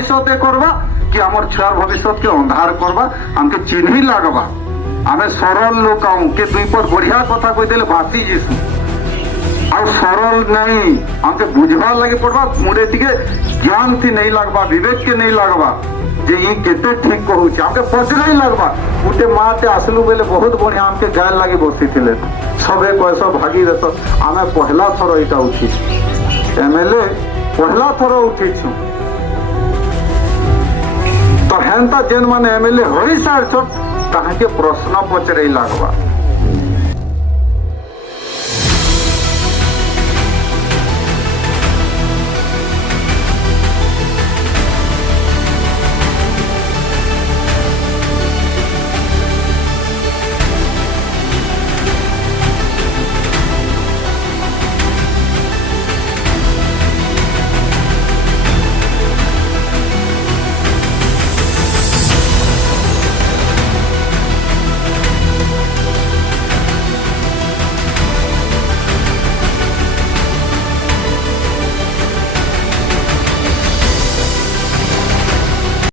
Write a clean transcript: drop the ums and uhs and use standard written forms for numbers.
ভবিষ্যতে করবা কি আমার ছুয়ার ভবিষ্যৎকে অন্ধার করবা আমাকে চিহ্নি লাগবা। আমি সরল লোক কে দুই পর বঢ়িয়া কথা কইদেলে ভাসি যাইসু। আর সরল নাই আমাকে বুঝবার লাগে পড়বা, মুড়ে টিকে জ্ঞান থি নেই লাগবা, বিবেক কে নেই লাগবা যে ই কেতে ঠিক কহুছে, আমাকে পচরাই লাগবা। গোটে মাতে আসলু বেলে বহুত বঢ়িয়া আমাকে গায়ে লাগি বসিলে, সবে কয়স ভাগি দেশ। আমি পহলা থর এটা উঠিছি, এমএলএ পহলা থর উঠিছু। তো হেনতা যেন মানে এমএলএ হই সারছ তাহাকে প্রশ্ন পচরাই লাগবা।